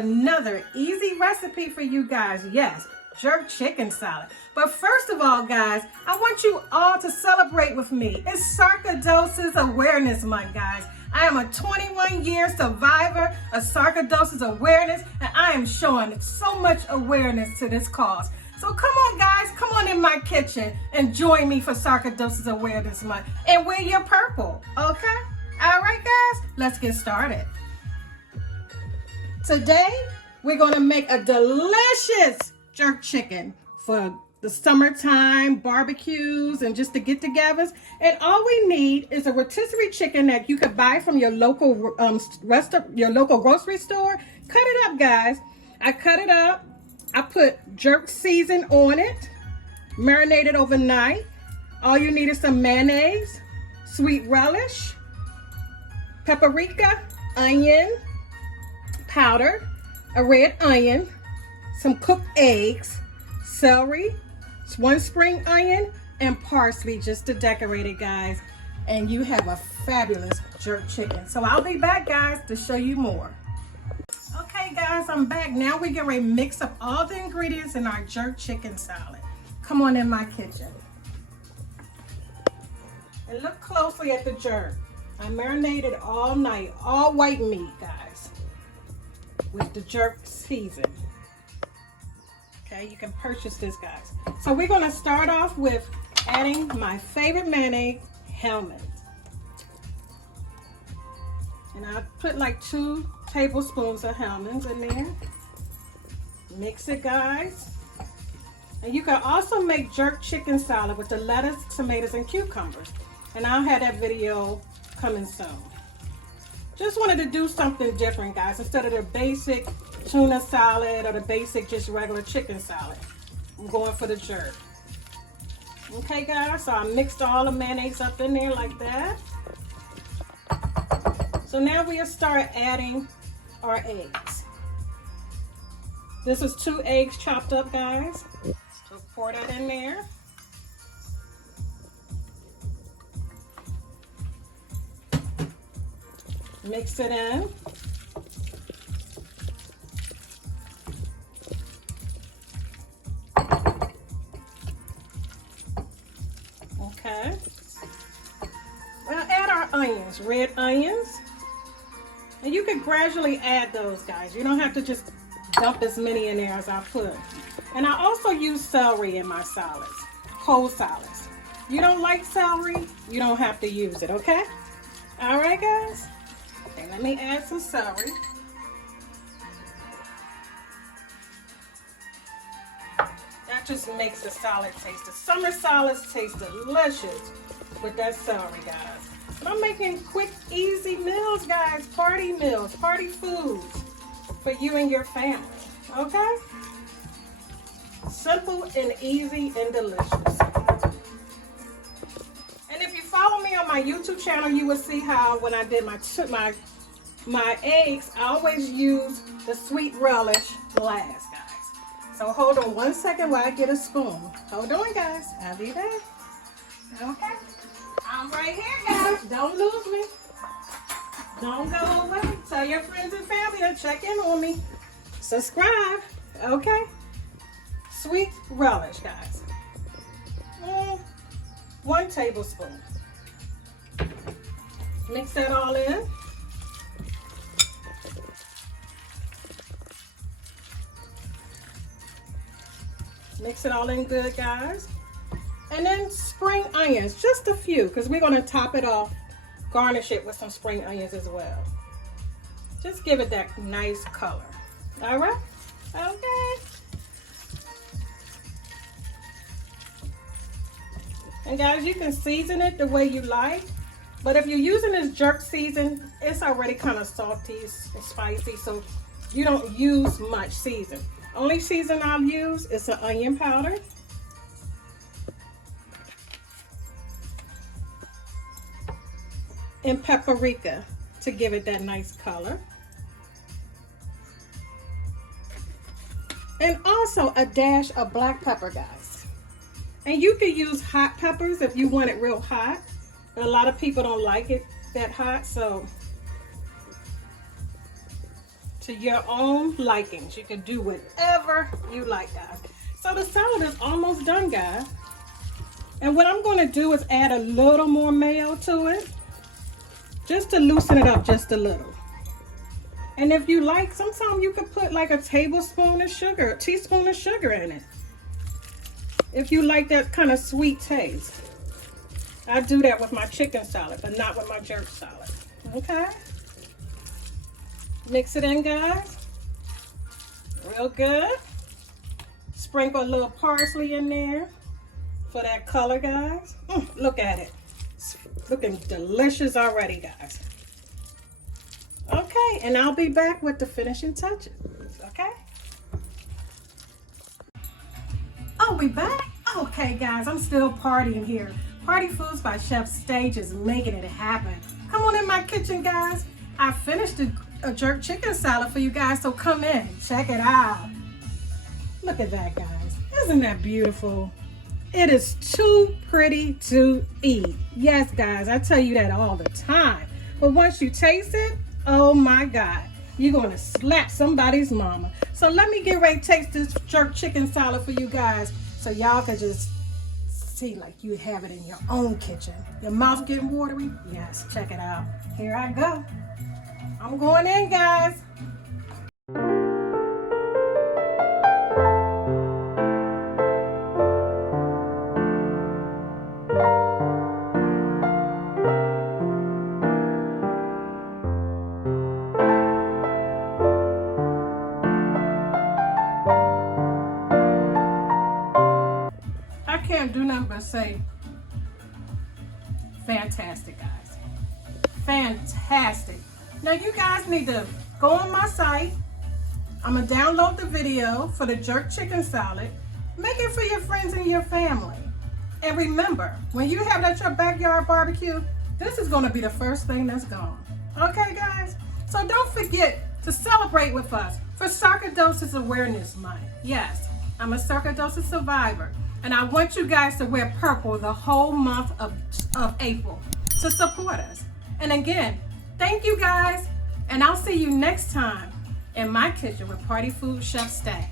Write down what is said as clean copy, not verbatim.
another easy recipe for you guys. Yes, jerk chicken salad. But first of all, guys, I want you all to celebrate with me. It's Sarcoidosis Awareness Month, guys. I am a 21-year survivor of sarcoidosis awareness, and I am showing so much awareness to this cause. So come on, guys, come on in my kitchen and join me for Sarcoidosis Awareness Month and wear your purple, okay? All right, guys, let's get started. Today, we're gonna make a delicious jerk chicken for the summertime barbecues and just the get-togethers. And all we need is a rotisserie chicken that you could buy from your local grocery store. Cut it up, guys. I cut it up. I put jerk season on it, marinated overnight. All you need is some mayonnaise, sweet relish, paprika, onion powder, a red onion, some cooked eggs, celery, 1 spring onion, and parsley just to decorate it, guys. And you have a fabulous jerk chicken. So I'll be back, guys, to show you more. Okay, guys, I'm back. Now we're getting ready to mix up all the ingredients in our jerk chicken salad. Come on in my kitchen. And look closely at the jerk. I marinated all night, all white meat, guys, with the jerk season. Okay, you can purchase this, guys. So we're gonna start off with adding my favorite mayonnaise, Hellmann's. And I put like 2 tablespoons of Hellmann's in there. Mix it, guys. And you can also make jerk chicken salad with the lettuce, tomatoes, and cucumbers. And I'll have that video coming soon. Just wanted to do something different, guys. Instead of the basic tuna salad or the basic just regular chicken salad, I'm going for the jerk. Okay, guys, so I mixed all the mayonnaise up in there like that. So now we'll start adding our eggs. This is 2 eggs chopped up, guys. So pour that in there. Mix it in. Okay. We'll add our onions, red onions. And you can gradually add those, guys. You don't have to just dump as many in there as I put. And I also use celery in my salads, whole salads. You don't like celery, you don't have to use it, okay? All right, guys. Okay, let me add some celery. That just makes the salad taste. The summer salads taste delicious with that celery, guys. But I'm making quick, easy meals, guys. Party meals, party foods for you and your family, okay? Simple and easy and delicious. And if you follow me on my YouTube channel, you will see how when I did my eggs, I always use the sweet relish last, guys. So hold on 1 second while I get a spoon. Hold on, guys. I'll be back. Okay. I'm right here, guys. Don't lose me. Don't go away. Tell your friends and family to check in on me. Subscribe. Okay. Sweet relish, guys. 1 tablespoon. Mix that all in. Mix it all in good, guys. And then spring onions, just a few, because we're going to top it off, garnish it with some spring onions as well. Just give it that nice color. All right? Okay. And guys, you can season it the way you like, but if you're using this jerk season, it's already kind of salty and spicy, so you don't use much season. Only season I'll use is the onion powder. And paprika to give it that nice color. And also a dash of black pepper, guys. And you can use hot peppers if you want it real hot. But a lot of people don't like it that hot, so to your own likings. You can do whatever you like, guys. So the salad is almost done, guys. And what I'm going to do is add a little more mayo to it, just to loosen it up just a little. And if you like, sometimes you could put like a tablespoon of sugar, a teaspoon of sugar in it. If you like that kind of sweet taste. I do that with my chicken salad, but not with my jerk salad. Okay? Mix it in, guys. Real good. Sprinkle a little parsley in there for that color, guys. Look at it. It's looking delicious already, guys. Okay, and I'll be back with the finishing touches. Okay? Oh, we back? Okay, guys, I'm still partying here. Party Foods by Chef Stage is making it happen. Come on in my kitchen, guys. I finished a jerk chicken salad for you guys, so come in. Check it out. Look at that, guys. Isn't that beautiful? It is too pretty to eat. Yes, guys, I tell you that all the time. But once you taste it, oh my God, you're going to slap somebody's mama. So let me get ready to taste this jerk chicken salad for you guys so y'all can just see like you have it in your own kitchen. Your mouth getting watery? Yes, check it out. Here I go. I'm going in, guys. Can't do nothing but say fantastic, guys. Fantastic. Now you guys need to go on my site. I'm gonna download the video for the jerk chicken salad. Make it for your friends and your family. And remember, when you have that at your backyard barbecue, this is gonna be the first thing that's gone. Okay, guys? So don't forget to celebrate with us for Sarcoidosis Awareness Month. Yes, I'm a sarcoidosis survivor. And I want you guys to wear purple the whole month of April to support us. And again, thank you guys. And I'll see you next time in my kitchen with Party Food Chef Stage.